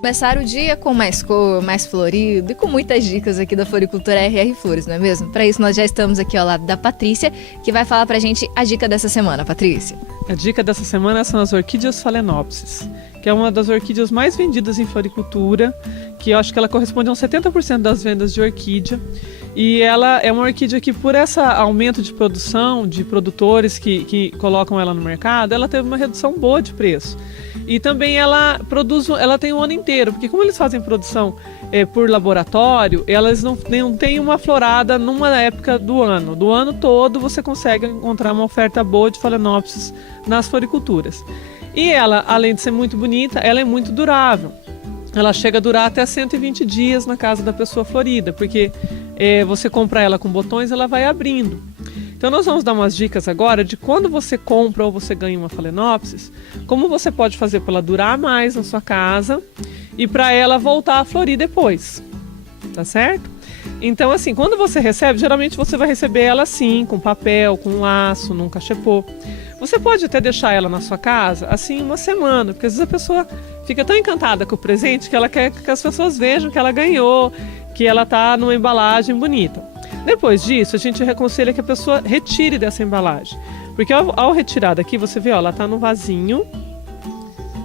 Começar o dia com mais cor, mais florido e com muitas dicas aqui da Floricultura RR Flores, não é mesmo? Para isso nós já estamos aqui ao lado da Patrícia, que vai falar pra gente a dica dessa semana. Patrícia. A dica dessa semana são as orquídeas Phalaenopsis, que é uma das orquídeas mais vendidas em floricultura, que eu acho que ela corresponde a uns 70% das vendas de orquídea. E ela é uma orquídea que, por esse aumento de produção, de produtores que colocam ela no mercado, ela teve uma redução boa de preço. E também ela tem o ano inteiro, porque como eles fazem produção por laboratório, elas não têm uma florada numa época do ano. Do ano todo você consegue encontrar uma oferta boa de Phalaenopsis nas floriculturas. E ela, além de ser muito bonita, ela é muito durável. Ela chega a durar até 120 dias na casa da pessoa florida, porque você compra ela com botões, ela vai abrindo. Então nós vamos dar umas dicas agora de quando você compra ou você ganha uma Phalaenopsis, como você pode fazer para ela durar mais na sua casa e para ela voltar a florir depois, tá certo? Então assim, quando você recebe, geralmente você vai receber ela assim, com papel, com laço, num cachepô. Você pode até deixar ela na sua casa assim uma semana, porque às vezes a pessoa fica tão encantada com o presente que ela quer que as pessoas vejam que ela ganhou, que ela está numa embalagem bonita. Depois disso, a gente aconselha que a pessoa retire dessa embalagem. Porque ao retirar daqui, você vê, ó, ela está no vasinho,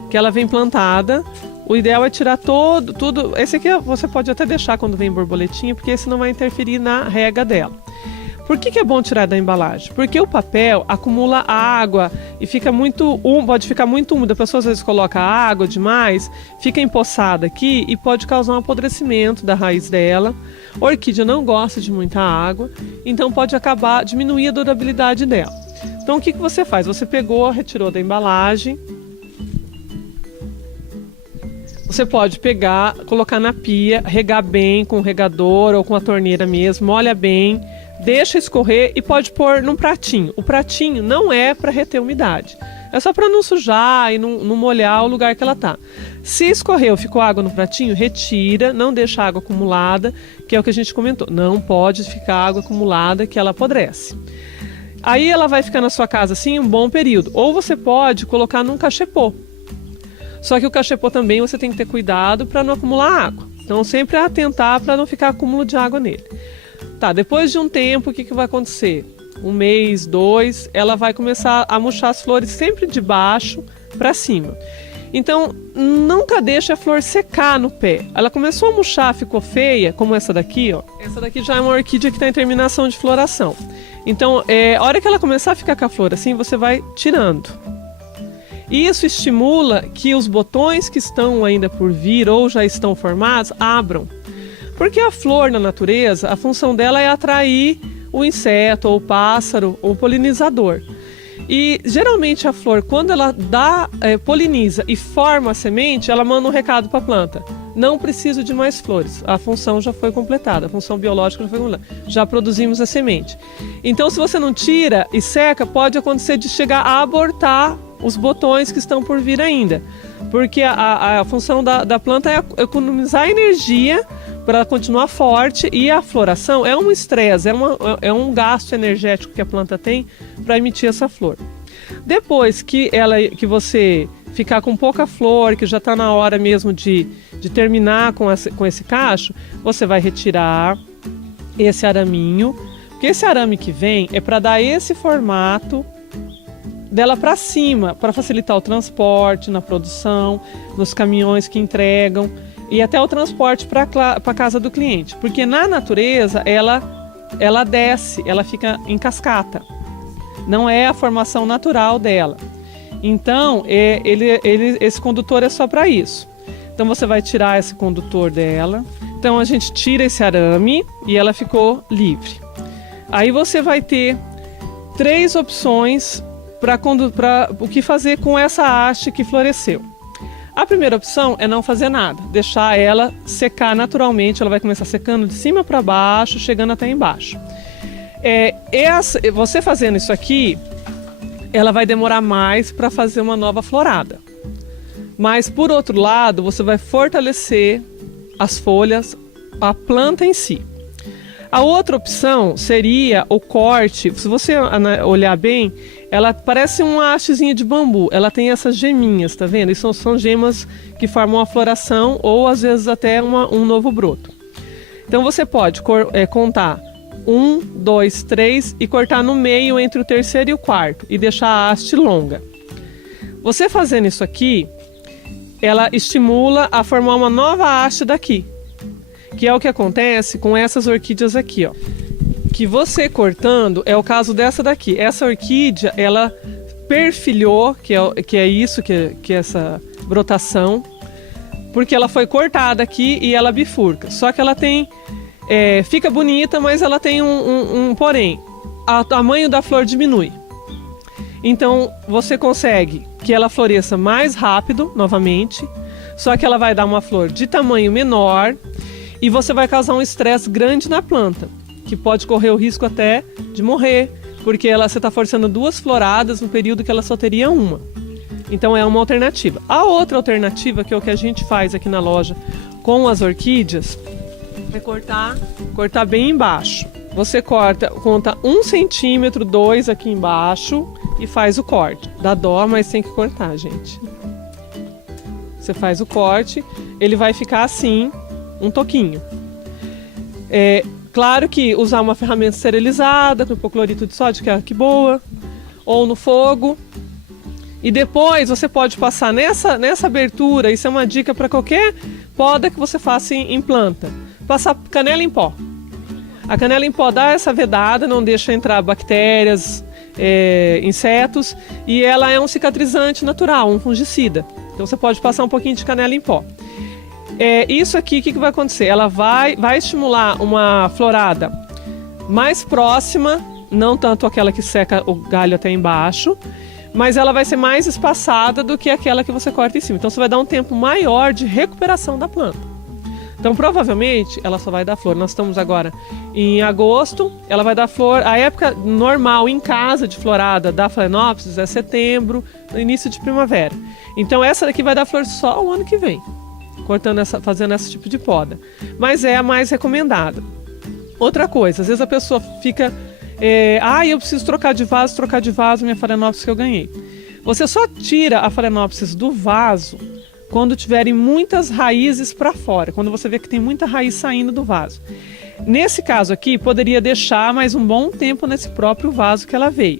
que ela vem plantada. O ideal é tirar tudo. Esse aqui você pode até deixar quando vem borboletinha, porque esse não vai interferir na rega dela. Por que é bom tirar da embalagem? Porque o papel acumula água e fica pode ficar muito úmido. A pessoa às vezes coloca água demais, fica empoçada aqui e pode causar um apodrecimento da raiz dela. A orquídea não gosta de muita água, então pode acabar diminuir a durabilidade dela. Então o que você faz? Você pegou, retirou da embalagem. Você pode pegar, colocar na pia, regar bem com o regador ou com a torneira mesmo, molha bem. Deixa escorrer e pode pôr num pratinho. O pratinho não é para reter umidade. É só para não sujar e não molhar o lugar que ela tá. Se escorreu, ficou água no pratinho, retira, não deixa água acumulada, que é o que a gente comentou. Não pode ficar água acumulada que ela apodrece. Aí ela vai ficar na sua casa assim um bom período. Ou você pode colocar num cachepô. Só que o cachepô também você tem que ter cuidado para não acumular água. Então sempre atentar para não ficar acúmulo de água nele. Tá, depois de um tempo, o que vai acontecer? Um mês, 2, ela vai começar a murchar as flores sempre de baixo para cima. Então, nunca deixe a flor secar no pé. Ela começou a murchar, ficou feia, como essa daqui, ó. Essa daqui já é uma orquídea que está em terminação de floração. Então, a hora que ela começar a ficar com a flor assim, você vai tirando. Isso estimula que os botões que estão ainda por vir ou já estão formados, abram. Porque a flor na natureza, a função dela é atrair o inseto, ou o pássaro, ou o polinizador. E geralmente a flor, quando ela poliniza e forma a semente, ela manda um recado para a planta. Não preciso de mais flores, a função já foi completada, a função biológica já foi completada. Já produzimos a semente. Então se você não tira e seca, pode acontecer de chegar a abortar os botões que estão por vir ainda. Porque a função da planta é economizar energia para ela continuar forte, e a floração é um estresse, é um gasto energético que a planta tem para emitir essa flor. Depois que você ficar com pouca flor, que já está na hora mesmo de terminar com esse cacho, você vai retirar esse araminho, porque esse arame que vem é para dar esse formato dela para cima, para facilitar o transporte na produção, nos caminhões que entregam, e até o transporte para a casa do cliente, porque na natureza ela desce, ela fica em cascata, não é a formação natural dela. Então esse condutor é só para isso. Então você vai tirar esse condutor dela. Então a gente tira esse arame e ela ficou livre. Aí você vai ter 3 opções para o que fazer com essa haste que floresceu. A primeira opção é não fazer nada, deixar ela secar naturalmente. Ela vai começar secando de cima para baixo, chegando até embaixo. Você fazendo isso aqui, ela vai demorar mais para fazer uma nova florada. Mas, por outro lado, você vai fortalecer as folhas, a planta em si. A outra opção seria o corte. Se você olhar bem, ela parece uma hastezinha de bambu. Ela tem essas geminhas, tá vendo? E são gemas que formam a floração ou às vezes até um novo broto. Então você pode contar 1, 2, 3 e cortar no meio entre o terceiro e o quarto e deixar a haste longa. Você fazendo isso aqui, ela estimula a formar uma nova haste daqui, que é o que acontece com essas orquídeas aqui, ó. Que você cortando, é o caso dessa daqui. Essa orquídea, ela perfilhou, que é isso, que é essa brotação, porque ela foi cortada aqui e ela bifurca. Só que ela tem, fica bonita, mas ela tem um porém. O tamanho da flor diminui. Então, você consegue que ela floresça mais rápido, novamente, só que ela vai dar uma flor de tamanho menor e você vai causar um estresse grande na planta, que pode correr o risco até de morrer, porque você está forçando 2 floradas no período que ela só teria uma. Então é uma alternativa. A outra alternativa, que é o que a gente faz aqui na loja com as orquídeas, é cortar bem embaixo. Você conta 1 centímetro, 2 aqui embaixo e faz o corte. Dá dó, mas tem que cortar, gente. Você faz o corte, ele vai ficar assim, um toquinho. Claro que usar uma ferramenta esterilizada, com hipoclorito de sódio, que é boa, ou no fogo. E depois você pode passar nessa abertura, isso é uma dica para qualquer poda que você faça em planta. Passar canela em pó. A canela em pó dá essa vedada, não deixa entrar bactérias, insetos, e ela é um cicatrizante natural, um fungicida. Então você pode passar um pouquinho de canela em pó. Isso aqui, o que vai acontecer? Ela vai estimular uma florada mais próxima, não tanto aquela que seca o galho até embaixo, mas ela vai ser mais espaçada do que aquela que você corta em cima. Então você vai dar um tempo maior de recuperação da planta. Então provavelmente ela só vai dar flor. Nós estamos agora em agosto, ela vai dar flor. A época normal em casa de florada da Phalaenopsis é setembro, início de primavera. Então essa daqui vai dar flor só o ano que vem, fazendo esse tipo de poda. Mas é a mais recomendada. Outra coisa, às vezes a pessoa fica... eu preciso trocar de vaso minha Phalaenopsis que eu ganhei. Você só tira a Phalaenopsis do vaso quando tiverem muitas raízes para fora, quando você vê que tem muita raiz saindo do vaso. Nesse caso aqui, poderia deixar mais um bom tempo nesse próprio vaso que ela veio.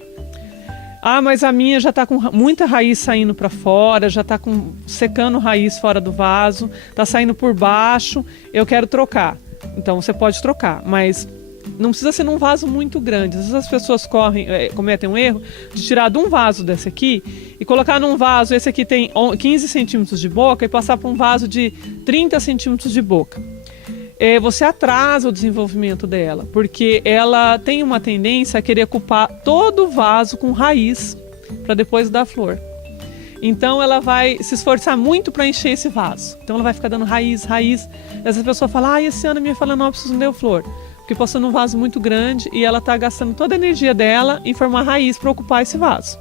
Mas a minha já está com muita raiz saindo para fora, já está secando raiz fora do vaso, está saindo por baixo, eu quero trocar. Então você pode trocar, mas não precisa ser num vaso muito grande. Às vezes as pessoas cometem um erro de tirar de um vaso desse aqui e colocar num vaso, esse aqui tem 15 centímetros de boca, e passar para um vaso de 30 centímetros de boca. Você atrasa o desenvolvimento dela, porque ela tem uma tendência a querer ocupar todo o vaso com raiz para depois dar flor. Então ela vai se esforçar muito para encher esse vaso. Então ela vai ficar dando raiz. Essa pessoa fala, esse ano a minha Phalaenopsis não deu flor, porque passou num vaso muito grande e ela está gastando toda a energia dela em formar raiz para ocupar esse vaso.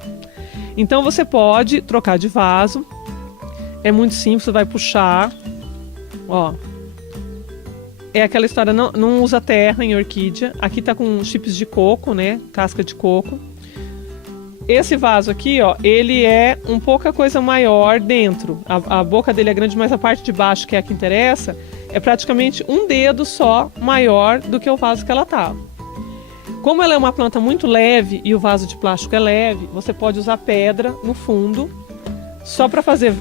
Então você pode trocar de vaso. É muito simples, você vai puxar. É aquela história, não usa terra em orquídea. Aqui tá com chips de coco, né? Casca de coco. Esse vaso aqui, ele é um pouca coisa maior dentro. A boca dele é grande, mas a parte de baixo, que é a que interessa, é praticamente um dedo só maior do que o vaso que ela estava. Como ela é uma planta muito leve e o vaso de plástico é leve, você pode usar pedra no fundo, só para fazer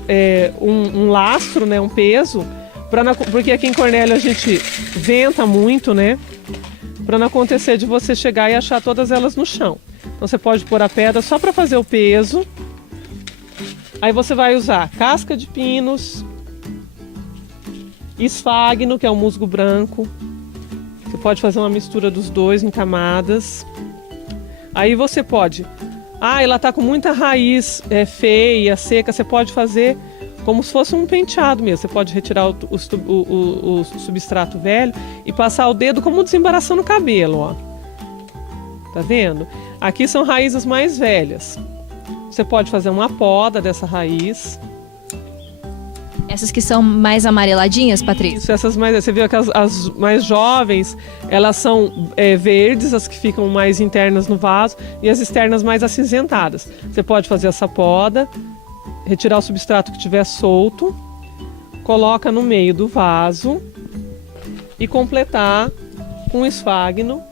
um lastro, né, um peso, porque aqui em Cornélio a gente venta muito, né, para não acontecer de você chegar e achar todas elas no chão. Então você pode pôr a pedra só para fazer o peso. Aí você vai usar casca de pinos, esfagno, que é o musgo branco. Você pode fazer uma mistura dos dois em camadas. Aí você pode... ela tá com muita raiz feia, seca. Você pode fazer como se fosse um penteado mesmo. Você pode retirar o substrato velho e passar o dedo como desembaraçando o cabelo, Tá vendo? Aqui são raízes mais velhas. Você pode fazer uma poda dessa raiz. Essas que são mais amareladinhas, Patrícia? Isso, essas mais, você viu que as mais jovens, elas são verdes, as que ficam mais internas no vaso, e as externas mais acinzentadas. Você pode fazer essa poda, retirar o substrato que estiver solto, coloca no meio do vaso e completar com esfagno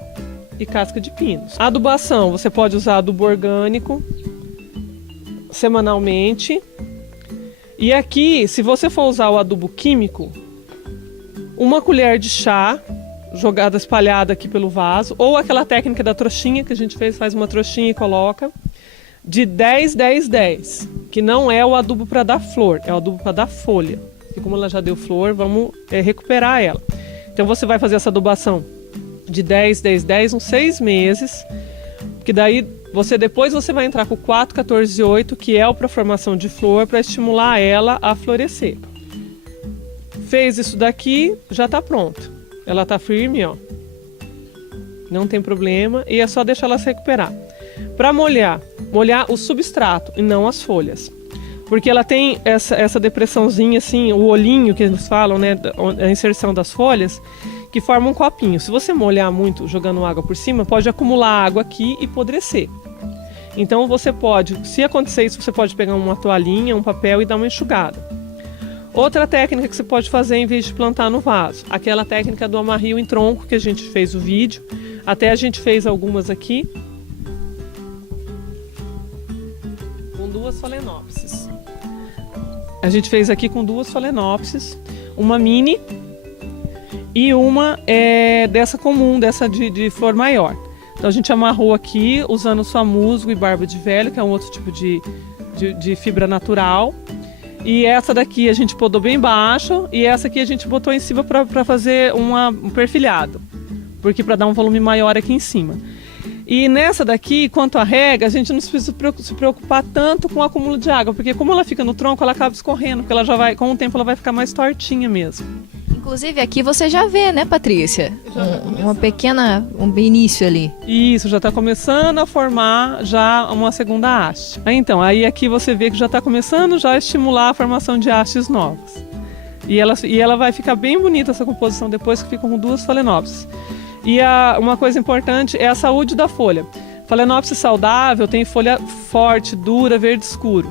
e casca de pinos. A adubação, você pode usar adubo orgânico semanalmente. E aqui, se você for usar o adubo químico, 1 colher de chá jogada, espalhada aqui pelo vaso, ou aquela técnica da trouxinha que a gente faz uma trouxinha e coloca, de 10, 10, 10, que não é o adubo para dar flor, é o adubo para dar folha. E como ela já deu flor, vamos recuperar ela. Então você vai fazer essa adubação de 10, 10, 10, uns 6 meses, que daí depois você vai entrar com o 4, 14, 8, que é o para formação de flor, para estimular ela a florescer. Fez isso daqui, já está pronto. Ela está firme, ó. Não tem problema, e é só deixar ela se recuperar. Para molhar o substrato e não as folhas. Porque ela tem essa depressãozinha assim, o olhinho que eles falam, né, a inserção das folhas, que forma um copinho. Se você molhar muito jogando água por cima, pode acumular água aqui e apodrecer. Então você pode, se acontecer isso, você pode pegar uma toalhinha, um papel e dar uma enxugada. Outra técnica que você pode fazer em vez de plantar no vaso, aquela técnica do amarrio em tronco que a gente fez o vídeo, até a gente fez algumas aqui, com 2 phalaenopsis. A gente fez aqui com 2 phalaenopsis, uma mini e uma dessa comum, dessa de flor maior. Então a gente amarrou aqui usando só musgo e barba de velho, que é um outro tipo de fibra natural. E essa daqui a gente podou bem baixo e essa aqui a gente botou em cima para fazer um perfilhado, porque para dar um volume maior aqui em cima. E nessa daqui, quanto à rega, a gente não precisa se preocupar tanto com o acúmulo de água, porque como ela fica no tronco, ela acaba escorrendo, porque ela já vai, com o tempo ela vai ficar mais tortinha mesmo. Inclusive aqui você já vê, né, Patrícia? Um início ali. Isso, já está começando a formar já uma segunda haste. Aí aqui você vê que já está começando já a estimular a formação de hastes novas. E ela vai ficar bem bonita essa composição depois que fica com 2 phalaenopsis. E uma coisa importante é a saúde da folha. Phalaenopsis saudável tem folha forte, dura, verde escuro.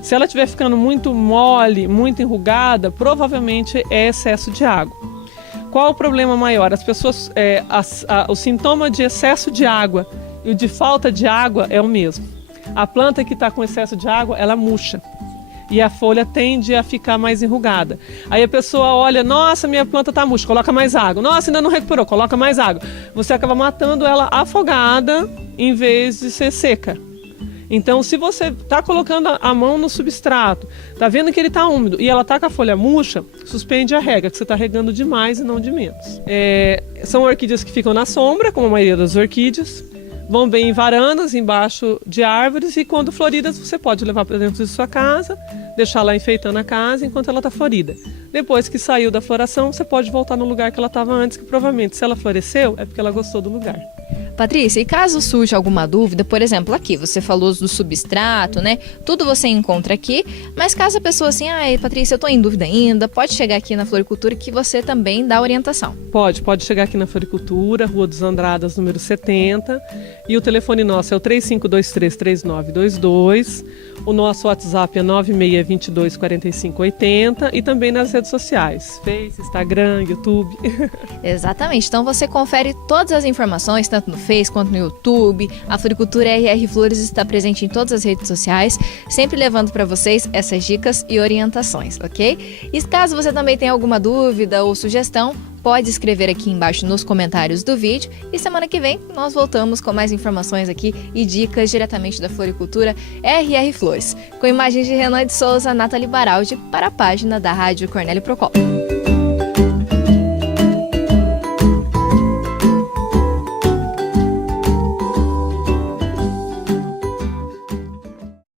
Se ela estiver ficando muito mole, muito enrugada, provavelmente é excesso de água. Qual o problema maior? As pessoas, o sintoma de excesso de água e o de falta de água é o mesmo. A planta que está com excesso de água, ela murcha. E a folha tende a ficar mais enrugada. Aí a pessoa olha, nossa, minha planta está murcha, coloca mais água. Nossa, ainda não recuperou, coloca mais água. Você acaba matando ela afogada em vez de ser seca. Então, se você está colocando a mão no substrato, está vendo que ele está úmido e ela está com a folha murcha, suspende a rega, que você está regando demais e não de menos. São orquídeas que ficam na sombra, como a maioria das orquídeas, vão bem em varandas, embaixo de árvores, e quando floridas você pode levar para dentro de sua casa, deixar lá enfeitando a casa enquanto ela está florida. Depois que saiu da floração, você pode voltar no lugar que ela estava antes, que provavelmente se ela floresceu é porque ela gostou do lugar. Patrícia, e caso surja alguma dúvida, por exemplo, aqui você falou do substrato, né? Tudo você encontra aqui, mas caso a pessoa assim, Patrícia, eu tô em dúvida ainda, pode chegar aqui na Floricultura que você também dá orientação. Pode chegar aqui na Floricultura, Rua dos Andradas, número 70, e o telefone nosso é o 35233922, o nosso WhatsApp é 96224580 e também nas redes sociais, Face, Instagram, YouTube. Exatamente, então você confere todas as informações, tanto no Face quanto no YouTube. A Floricultura RR Flores está presente em todas as redes sociais, sempre levando para vocês essas dicas e orientações, ok? E caso você também tenha alguma dúvida ou sugestão, pode escrever aqui embaixo nos comentários do vídeo, e semana que vem nós voltamos com mais informações aqui e dicas diretamente da Floricultura RR Flores, com imagens de Renan de Souza, Nathalie Baraldi, para a página da Rádio Cornélio Procol.